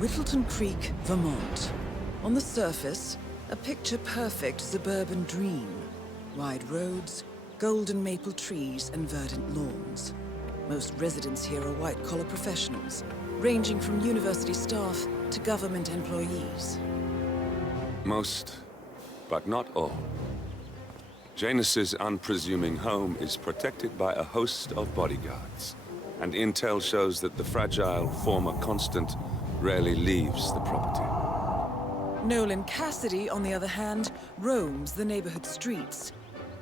Whittleton Creek, Vermont. On the surface, a picture-perfect suburban dream. Wide roads, golden maple trees, and verdant lawns. Most residents here are white-collar professionals, ranging from university staff to government employees. Most, but not all. Janus's unpresuming home is protected by a host of bodyguards, and intel shows that the fragile former Constant rarely leaves the property. Nolan Cassidy, on the other hand, roams the neighborhood streets.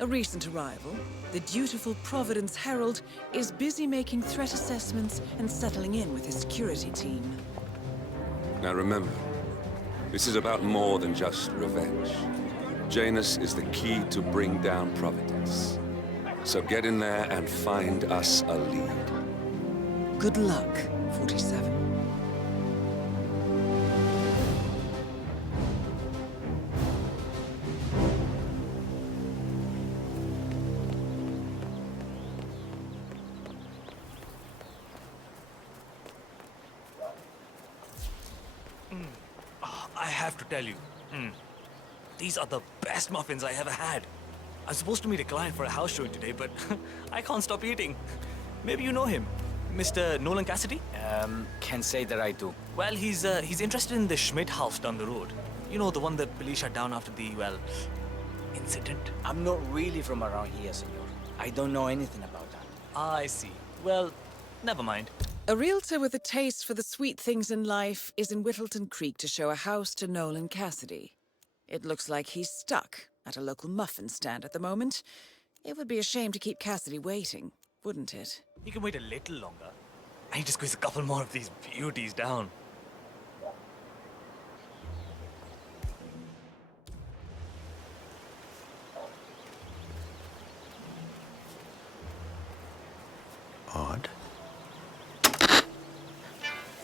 A recent arrival, the dutiful Providence Herald is busy making threat assessments and settling in with his security team. Now remember, this is about more than just revenge. Janus is the key to bring down Providence. So get in there and find us a lead. Good luck, 47. I have to tell you, these are the best muffins I ever had. I'm supposed to meet a client for a house showing today, but I can't stop eating. Maybe you know him, Mr. Nolan Cassidy? Can't say that I do. Well, he's interested in the Schmidt house down the road. You know, the one that police shut down after the, well, incident. I'm not really from around here, senor. I don't know anything about that. I see. Well, never mind. A realtor with a taste for the sweet things in life is in Whittleton Creek to show a house to Nolan Cassidy. It looks like he's stuck at a local muffin stand at the moment. It would be a shame to keep Cassidy waiting, wouldn't it? He can wait a little longer. I need to squeeze a couple more of these beauties down. Odd.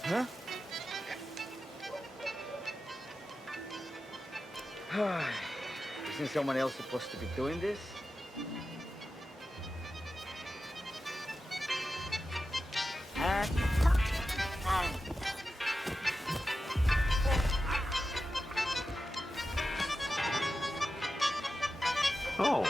Huh? Isn't someone else supposed to be doing this? Oh.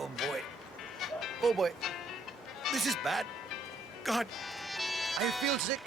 Oh boy. Oh boy. This is bad. God, I feel sick.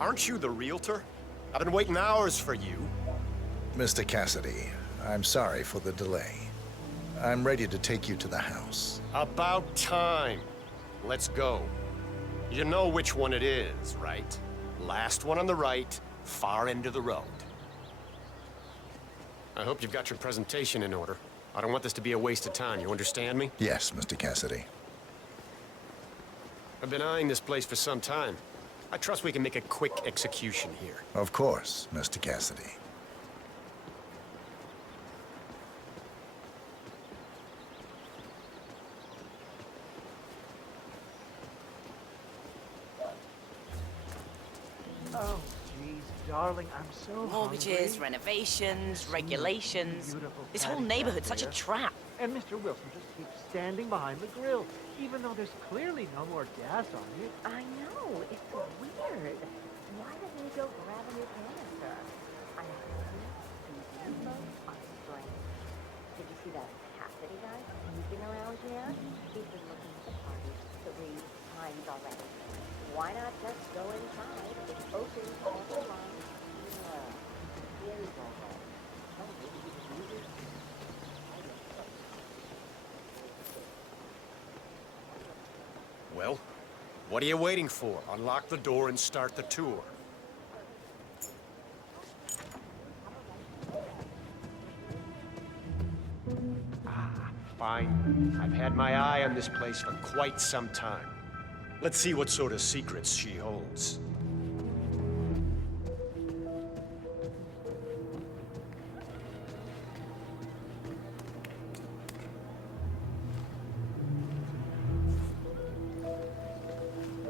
Aren't you the realtor? I've been waiting hours for you. Mr. Cassidy, I'm sorry for the delay. I'm ready to take you to the house. About time. Let's go. You know which one it is, right? Last one on the right, far end of the road. I hope you've got your presentation in order. I don't want this to be a waste of time, you understand me? Yes, Mr. Cassidy. I've been eyeing this place for some time. I trust we can make a quick execution here. Of course, Mr. Cassidy. Oh, jeez, darling, I'm so Mortgages, hungry. renovations, regulations. Beautiful This whole patty neighborhood's back such a there. trap. And Mr. Wilson just keeps standing behind the grill, even though there's clearly no more gas on it. I know, it's weird. Why doesn't he go grab a new canister? I have smoke on strength. Did you see that Cassidy guy sneaking around here? He's been looking at the party 3 times already. Why not just go inside? It's open all the line. Here we go. Oh, maybe he just uses Well, what are you waiting for? Unlock the door and start the tour. Fine. I've had my eye on this place for quite some time. Let's see what sort of secrets she holds.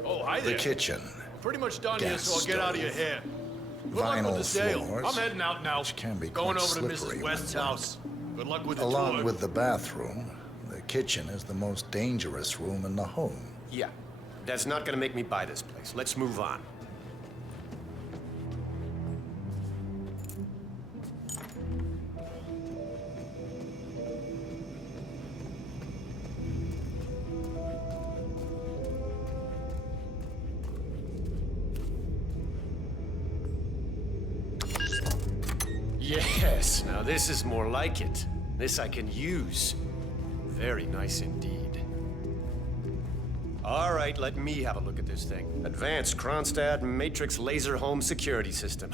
Oh, hi The there. kitchen. Pretty much done here, gas so I'll get out of your stove, hair. Good luck vinyl with the sale. floors, I'm heading out now. which can be Going quite over to slippery Mrs. when West's wet. house. Good luck with the Along tour. with the bathroom, the kitchen is the most dangerous room in the home. Yeah, that's not gonna make me buy this place. Let's move on. Yes, now this is more like it. This I can use. Very nice indeed. All right, let me have a look at this thing. Advanced Kronstadt Matrix Laser Home Security System.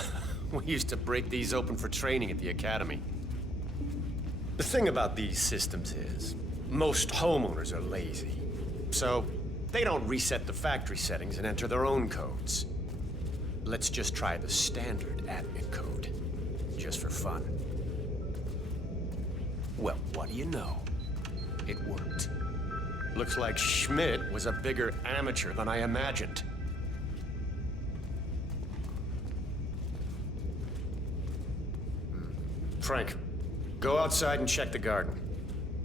We used to break these open for training at the academy. The thing about these systems is, most homeowners are lazy. So, they don't reset the factory settings and enter their own codes. Let's just try the standard admin code. Just for fun. Well, what do you know? It worked. Looks like Schmidt was a bigger amateur than I imagined. Frank, go outside and check the garden.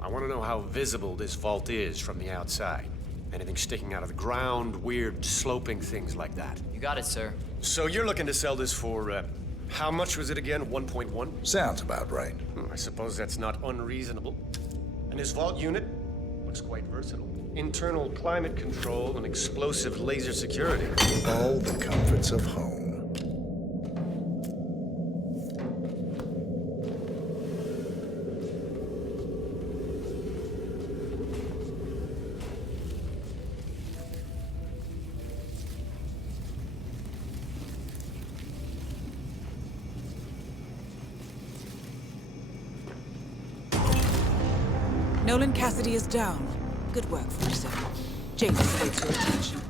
I want to know how visible this vault is from the outside. Anything sticking out of the ground, weird sloping things like that. You got it, sir. So you're looking to sell this for, how much was it again? 1.1? Sounds about right. I suppose that's not unreasonable. And his vault unit looks quite versatile. Internal climate control and explosive laser security. All the comforts of home. Nolan Cassidy is down. Good work, 47. James awaits your attention.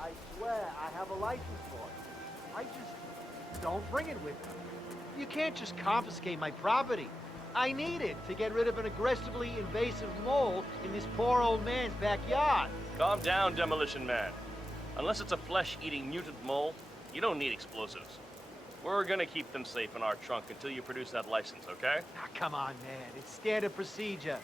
I swear I have a license for it. I just don't bring it with me. You can't just confiscate my property. I need it to get rid of an aggressively invasive mole in this poor old man's backyard. Calm down, Demolition Man. Unless it's a flesh-eating mutant mole, you don't need explosives. We're gonna keep them safe in our trunk until you produce that license, okay? Ah, come on, man. It's standard procedure.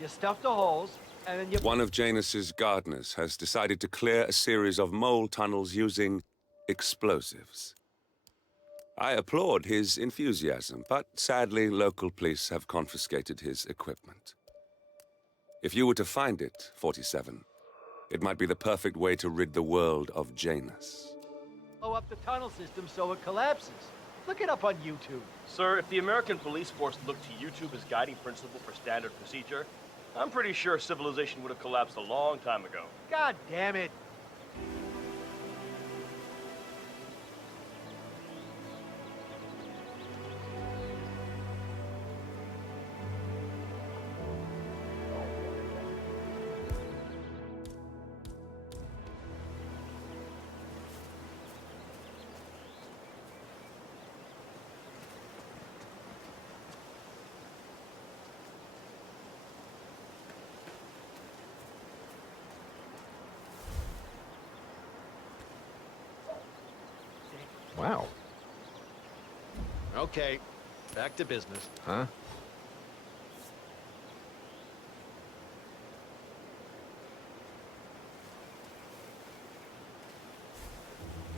You stuff the holes, and then you... One of Janus's gardeners has decided to clear a series of mole tunnels using explosives. I applaud his enthusiasm, but sadly, local police have confiscated his equipment. If you were to find it, 47, it might be the perfect way to rid the world of Janus. blow up the tunnel system so it collapses. Look it up on YouTube. Sir, if the American police force looked to YouTube as guiding principle for standard procedure, I'm pretty sure civilization would have collapsed a long time ago. God damn it. Wow. Okay, back to business. Huh?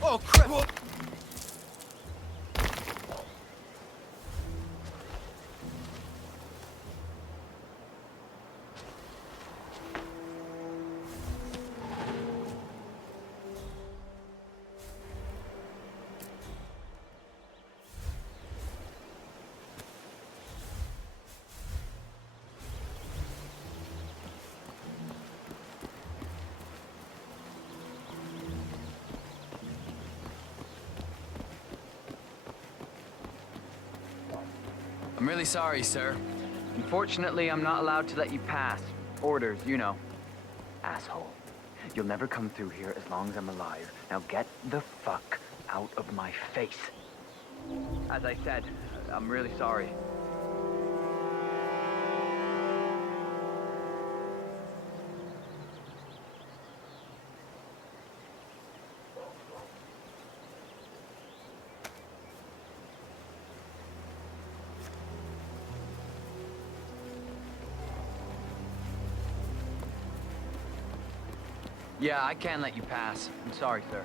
Oh, crap! I'm really sorry, sir. Unfortunately, I'm not allowed to let you pass. Orders, you know. Asshole. You'll never come through here as long as I'm alive. Now get the fuck out of my face. As I said, I'm really sorry. Yeah, I can't let you pass. I'm sorry, sir.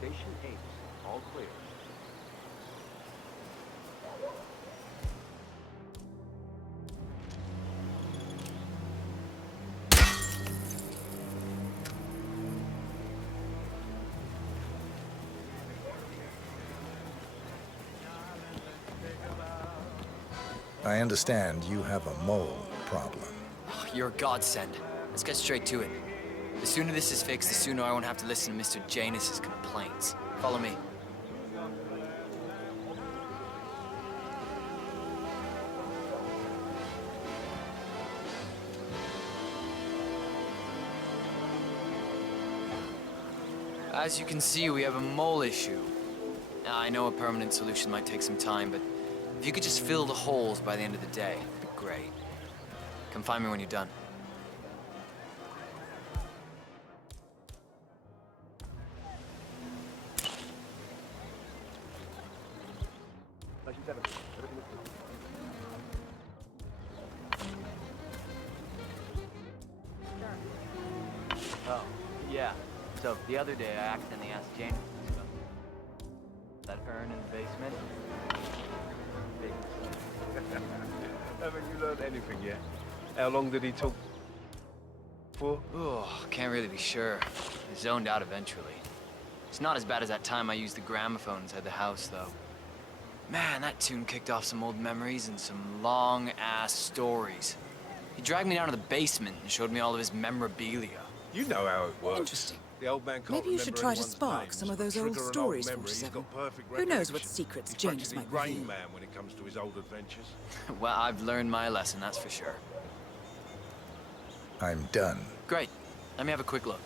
Station 8, all clear. I understand you have a mole problem. You're a godsend. Let's get straight to it. The sooner this is fixed, the sooner I won't have to listen to Mr. Janus's complaints. Follow me. As you can see, we have a mole issue. Now, I know a permanent solution might take some time, but if you could just fill the holes by the end of the day, it'd be great. Come find me when you're done. Oh, yeah. So, the other day I accidentally asked Jane about that urn in the basement. Big mistake. Haven't you learned anything yet? How long did he talk for? Oh, can't really be sure. I zoned out eventually. It's not as bad as that time I used the gramophone inside the house, though. Man, that tune kicked off some old memories and some long-ass stories. He dragged me down to the basement and showed me all of his memorabilia. You know how it works. Interesting. The old man can't Maybe you should remember try to anyone's spark names, some of but those old trigger an stories, memory, he's 47. got perfect Who knows what recollection. secrets He's Janus practically might reveal? Rain Man when it comes to his old adventures. Well, I've learned my lesson, that's for sure. I'm done. Great. Let me have a quick look.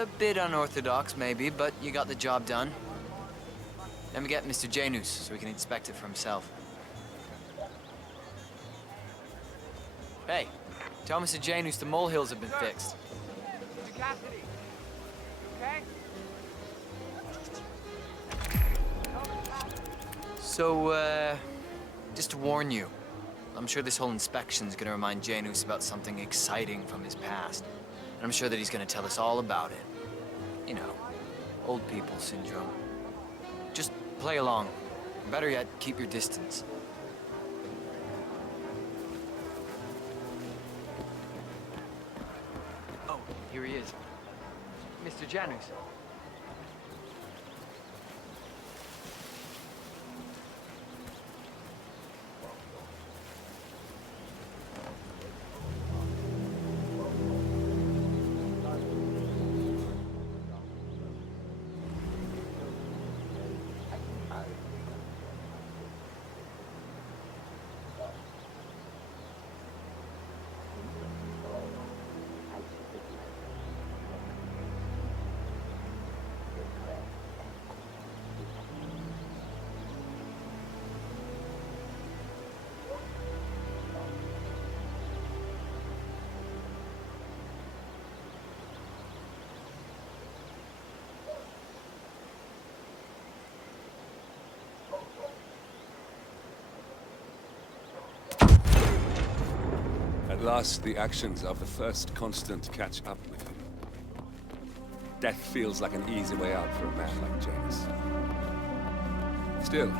A bit unorthodox, maybe, but you got the job done. Let me get Mr. Janus so he can inspect it for himself. Hey, tell Mr. Janus the molehills have been fixed. Mr. Cassidy, okay? So, just to warn you, I'm sure this whole inspection's gonna remind Janus about something exciting from his past. And I'm sure that he's gonna tell us all about it. You know, old people syndrome. Just play along. Better yet, keep your distance. Oh, here he is. Mr. Janus. At last, the actions of the first constant catch up with him. Death feels like an easy way out for a man like Janus. Still,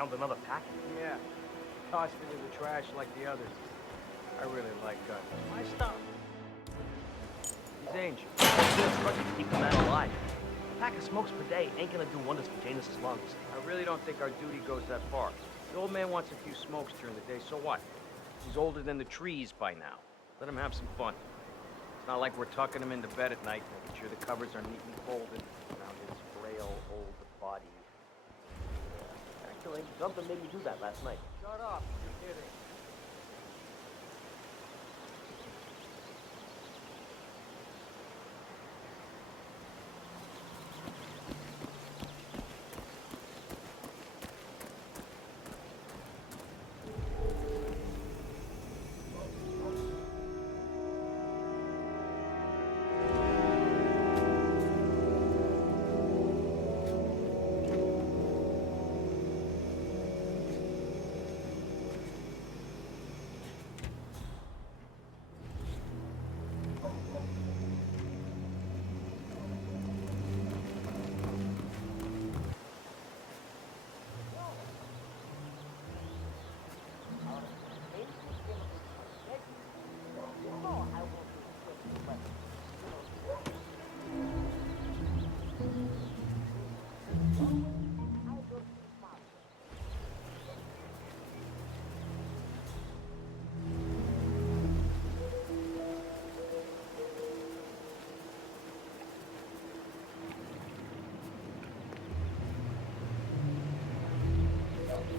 Found another pack? Yeah. Tossed it in the trash like the others. I really like guns. My stuff. He's ancient. Instructed to keep the man alive. A pack of smokes per day ain't gonna do wonders for Janus's lungs. I really don't think our duty goes that far. The old man wants a few smokes during the day, so what? He's older than the trees by now. Let him have some fun. It's not like we're tucking him into bed at night, making sure the covers are neatly folded around his frail old body. Actually, something made me do that last night. Shut up, you're kidding.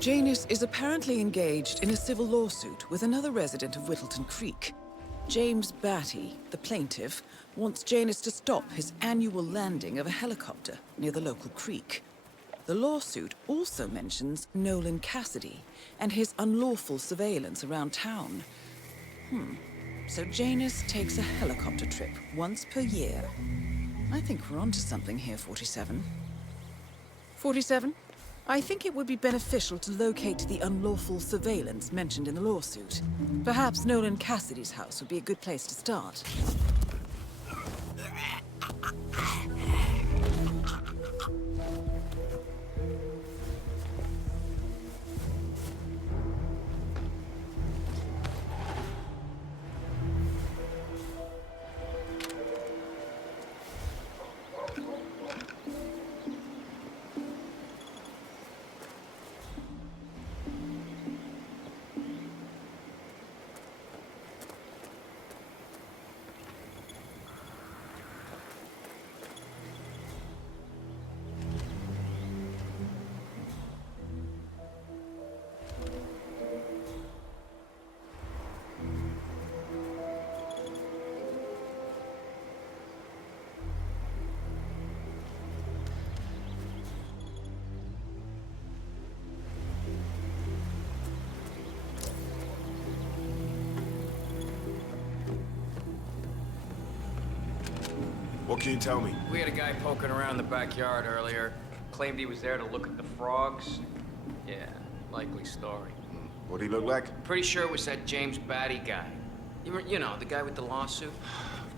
Janus is apparently engaged in a civil lawsuit with another resident of Whittleton Creek. James Batty, the plaintiff, wants Janus to stop his annual landing of a helicopter near the local creek. The lawsuit also mentions Nolan Cassidy and his unlawful surveillance around town. So Janus takes a helicopter trip once per year. I think we're onto something here, 47. 47? I think it would be beneficial to locate the unlawful surveillance mentioned in the lawsuit. Perhaps Nolan Cassidy's house would be a good place to start. What can you tell me? We had a guy poking around the backyard earlier. Claimed he was there to look at the frogs. Yeah, likely story. What'd he look like? Pretty sure it was that James Batty guy. You know, the guy with the lawsuit?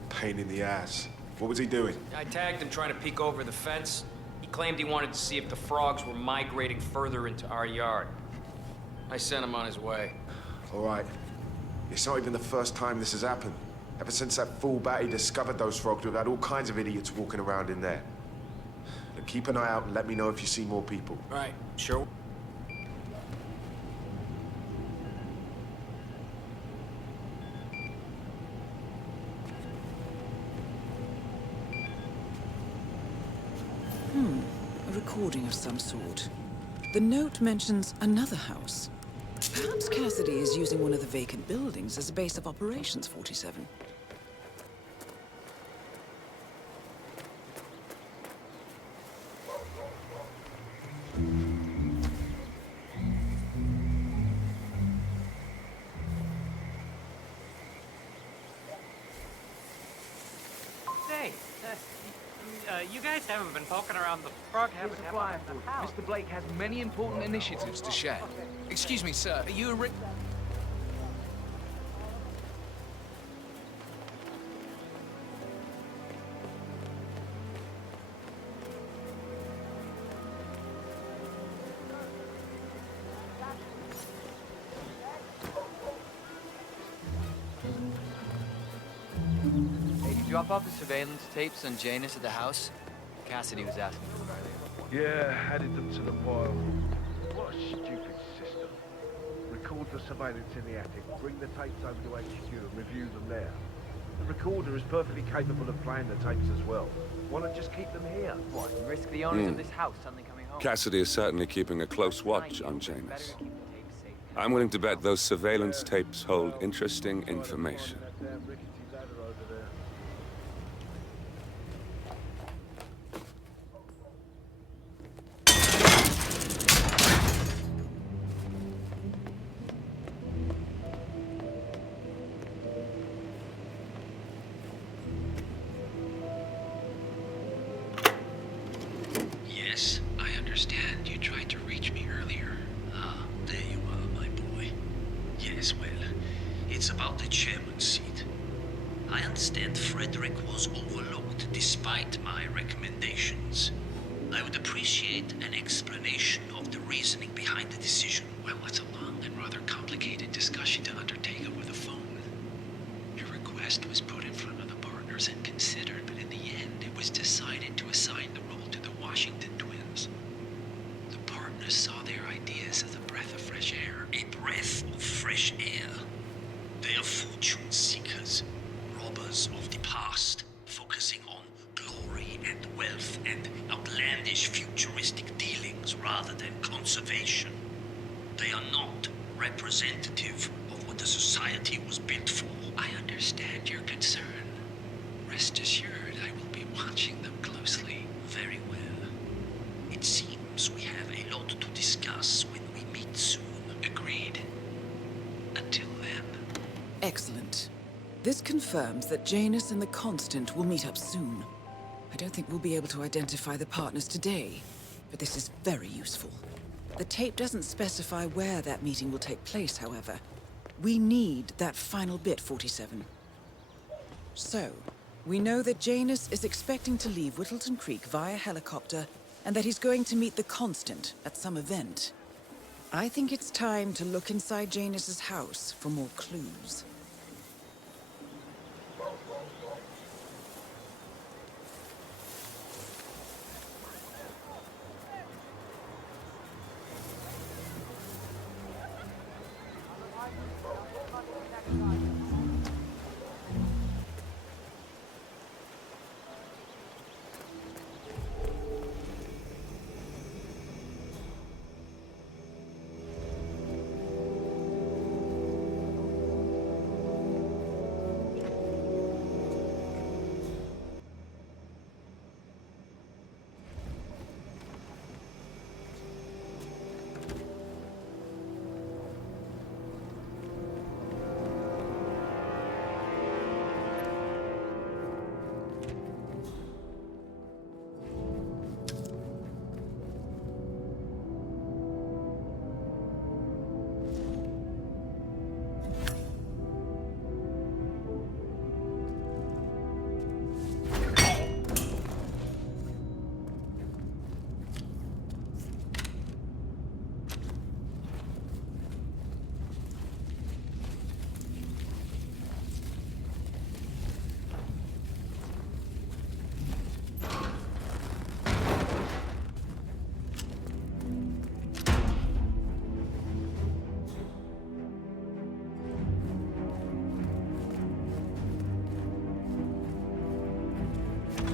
Pain in the ass. What was he doing? I tagged him trying to peek over the fence. He claimed he wanted to see if the frogs were migrating further into our yard. I sent him on his way. All right. It's not even the first time this has happened. Ever since that fool Batty discovered those frogs, we've had all kinds of idiots walking around in there. Now keep an eye out and let me know if you see more people. Right, sure. A recording of some sort. The note mentions another house. Perhaps Cassidy is using one of the vacant buildings as a base of operations, 47. Say, you guys haven't been poking around the frog habitat. Mr. Blake has many important initiatives to share. Excuse me, sir. Are you a Hey, did you drop off the surveillance tapes on Janus at the house? Cassidy was asking for them earlier. Yeah, added them to the pile. What a stupid system. Record the surveillance in the attic, bring the tapes over to HQ and review them there. The recorder is perfectly capable of playing the tapes as well. Why not just keep them here? What, and risk the owners of this house suddenly coming home? Cassidy is certainly keeping a close watch on Janus. I'm willing to bet those surveillance tapes hold interesting information. Yes, I understand. You tried to reach me earlier. Ah, there you are, my boy. Yes, well, it's about the chairman's seat. I understand Frederick was overlooked despite my recommendations. I would appreciate an explanation of the reasoning behind the decision. Well, it's a long and rather complicated discussion to undertake over the phone. Your request was put in front of the partners and considered, but in the end, it was decided to assign the role to the Washington twins. The partners saw their ideas as a breath of fresh air. A breath of fresh air. They are fortune seekers, robbers of the past, focusing on glory and wealth and outlandish futuristic dealings rather than conservation. They are not representative of what the society was built for. I understand your concern. Rest assured, I will be watching them closely. Very well. It seems we have a lot to discuss when we meet soon. Agreed. Until then. Excellent. This confirms that Janus and the Constant will meet up soon. I don't think we'll be able to identify the partners today, but this is very useful. The tape doesn't specify where that meeting will take place, however. We need that final bit, 47. So, we know that Janus is expecting to leave Whittleton Creek via helicopter, and that he's going to meet the Constant at some event. I think it's time to look inside Janus's house for more clues.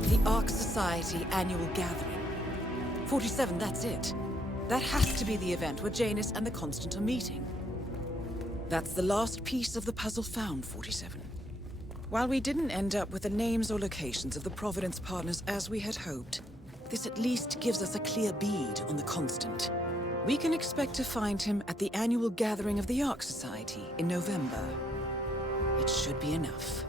The Ark Society annual gathering. 47, that's it. That has to be the event where Janus and the Constant are meeting. That's the last piece of the puzzle found, 47. While we didn't end up with the names or locations of the Providence partners as we had hoped, this at least gives us a clear bead on the Constant. We can expect to find him at the annual gathering of the Ark Society in November. It should be enough.